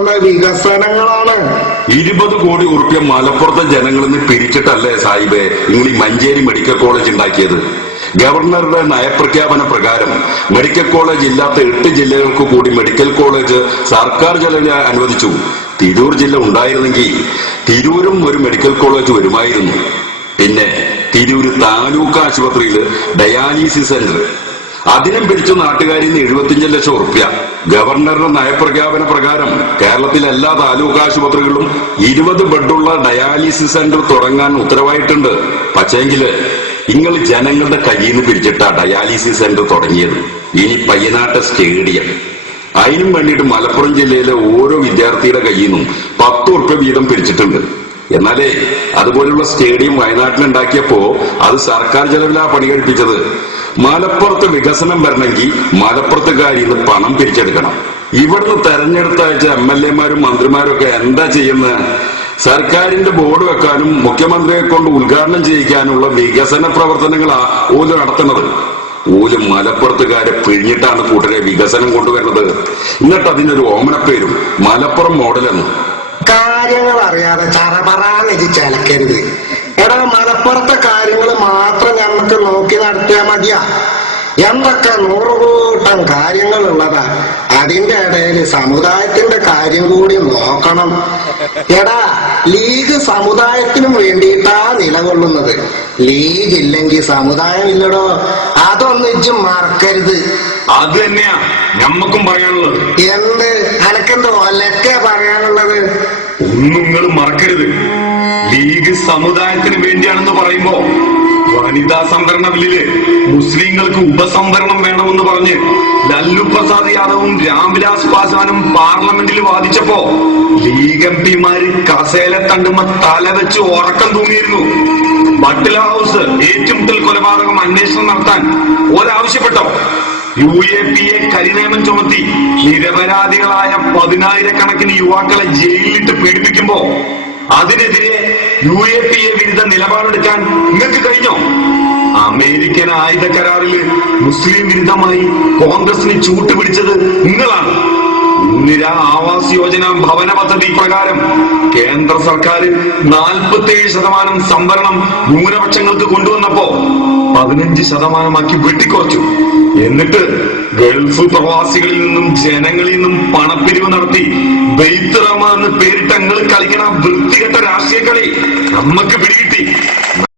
നടത്തുന്ന വികസനങ്ങളാണ്. ഇരുപത് കോടി ഉറുപ്പ്യ മലപ്പുറത്തെ ജനങ്ങളിൽ നിന്ന് പിരിച്ചിട്ടല്ലേ സാഹിബെ നിങ്ങൾ ഈ മഞ്ചേരി മെഡിക്കൽ കോളേജ് ഉണ്ടാക്കിയത്? ഗവർണറുടെ നയപ്രഖ്യാപന പ്രകാരം മെഡിക്കൽ കോളേജ് ഇല്ലാത്ത എട്ട് ജില്ലകൾക്ക് കൂടി മെഡിക്കൽ കോളേജ് സർക്കാർ ചെലവിൽ അനുവദിച്ചു. തിരൂർ ജില്ല ഉണ്ടായിരുന്നെങ്കിൽ തിരൂരും ഒരു മെഡിക്കൽ കോളേജ് വരുമായിരുന്നു. പിന്നെ തിരൂര് താലൂക്ക് ആശുപത്രിയിൽ ഡയാലിസിസ് സെന്റർ അതിനും പിടിച്ചു നാട്ടുകാരിൽ നിന്ന് എഴുപത്തിയഞ്ച് ലക്ഷം ഉറുപ്പ്യ. ഗവർണറുടെ നയപ്രഖ്യാപന പ്രകാരം കേരളത്തിലെ എല്ലാ താലൂക്ക് ആശുപത്രികളിലും ഇരുപത് ബെഡുള്ള ഡയാലിസിസ് സെന്റർ തുടങ്ങാൻ ഉത്തരവായിട്ടുണ്ട്. പക്ഷേങ്കിൽ നിങ്ങൾ ജനങ്ങളുടെ കയ്യിൽ നിന്ന് പിരിച്ചിട്ടാ ഡയാലിസിസ് സെന്റർ തുടങ്ങിയത്. ഇനി പയ്യനാട്ട സ്റ്റേഡിയം. അതിനും വേണ്ടിയിട്ട് മലപ്പുറം ജില്ലയിലെ ഓരോ വിദ്യാർത്ഥിയുടെ കയ്യിൽ നിന്നും പത്ത് ഉറുപ്പ്യ വീതം പിരിച്ചിട്ടുണ്ട് എന്നാലേ അതുപോലുള്ള സ്റ്റേഡിയം വയനാട്ടിൽ ഉണ്ടാക്കിയപ്പോ അത് സർക്കാർ ചെലവിലാ പണി കഴിപ്പിച്ചത് മലപ്പുറത്ത് വികസനം വരണമെങ്കിൽ മലപ്പുറത്തുകാരിൽ നിന്ന് പണം പിരിച്ചെടുക്കണം. ഇവിടുന്ന് തെരഞ്ഞെടുത്ത അയച്ച എം എൽ എമാരും മന്ത്രിമാരും ഒക്കെ എന്താ ചെയ്യുന്നത്? സർക്കാരിന്റെ ബോർഡ് വെക്കാനും മുഖ്യമന്ത്രിയെ കൊണ്ട് ഉദ്ഘാടനം ചെയ്യിക്കാനുള്ള വികസന പ്രവർത്തനങ്ങളാ ഓൽ നടത്തുന്നത്. ഓൽ മലപ്പുറത്തുകാരെ പിഴിഞ്ഞിട്ടാണ് കൂട്ടരെ വികസനം കൊണ്ടുവരുന്നത്. എന്നിട്ട് അതിനൊരു ഓമനപ്പേരും മലപ്പുറം മോഡലെന്ന്. കാര്യങ്ങൾ അറിയാതെ ചറപറാന്ന് ഇത് ചിലക്കരുത്. എടാ മലപ്പുറത്തെ കാര്യങ്ങൾ മാത്രം ഞമ്മക്ക് നോക്കി നടത്തിയാ മതിയാ. എന്തൊക്കെ നൂറുകൂട്ടം കാര്യങ്ങൾ ഉള്ളതാ അതിന്റെ ഇടയിൽ സമുദായത്തിന്റെ കാര്യം കൂടി നോക്കണം. എടാ ലീഗ് സമുദായത്തിനും വേണ്ടിയിട്ടാ നിലകൊള്ളുന്നത്. ലീഗ് ഇല്ലെങ്കിൽ സമുദായം ഇല്ലടോ. അതൊന്നിച്ചും മറക്കരുത്. അത് തന്നെയാ ഞമ്മക്കും പറയാനുള്ളത്. എന്ത്? അനക്കെന്തോ പറയാനുള്ളത് ഒന്നും നിങ്ങൾ മറക്കരുത്. ലീഗ് സമുദായത്തിന് വേണ്ടിയാണെന്ന് പറയുമ്പോ വനിതാ സംവരണ ബില്ലിൽ മുസ്ലിങ്ങൾക്ക് ഉപസംവരണം വേണമെന്ന് പറഞ്ഞ് ലല്ലു പ്രസാദ് യാദവും രാംവിലാസ് പാസ്വാനും പാർലമെന്റിൽ വാദിച്ചപ്പോ ലീഗ് എം പിമാര് കസേല തണ്ടുമ തല വെച്ച് ഉറക്കം തൂങ്ങിയിരുന്നു. ബട്ടില ഹൗസ് ഏറ്റുമുട്ടൽ കൊലപാതകം അന്വേഷണം നടത്താൻ ഒരാവശ്യപ്പെട്ടോ? യു എ പി എ കരിനിയമം ചുമത്തി നിരപരാധികളായ പതിനായിരക്കണക്കിന് യുവാക്കളെ ജയിലിലിട്ട് പീഡിപ്പിക്കുമ്പോ അതിനെതിരെ യു എ പി എ വിരുദ്ധ നിലപാടെടുക്കാൻ നിങ്ങൾക്ക് കഴിഞ്ഞോ? അമേരിക്കൻ ആയുധ കരാറിൽ മുസ്ലിം വിരുദ്ധമായി കോൺഗ്രസിന് ചൂട്ടുപിടിച്ചത് നിങ്ങളാണ്. ഇന്ദിര ആവാസ് യോജന ഭവന പദ്ധതി പ്രകാരം കേന്ദ്ര സർക്കാർ നാൽപ്പത്തിയേഴ് ശതമാനം സംവരണം ന്യൂനപക്ഷങ്ങൾക്ക് കൊണ്ടുവന്നപ്പോ പതിനഞ്ച് ശതമാനമാക്കി വെട്ടിക്കുറച്ചു. എന്നിട്ട് ഗൾഫ് പ്രവാസികളിൽ നിന്നും ജനങ്ങളിൽ നിന്നും പണപ്പിരിവ് നടത്തി ബെയ്ത്ത് റഹ്മാൻ എന്ന് പേരിട്ട് നിങ്ങൾ കളിക്കണ വൃത്തികെട്ട രാഷ്ട്രീയ കളി നമ്മക്ക് പിടികിട്ടി.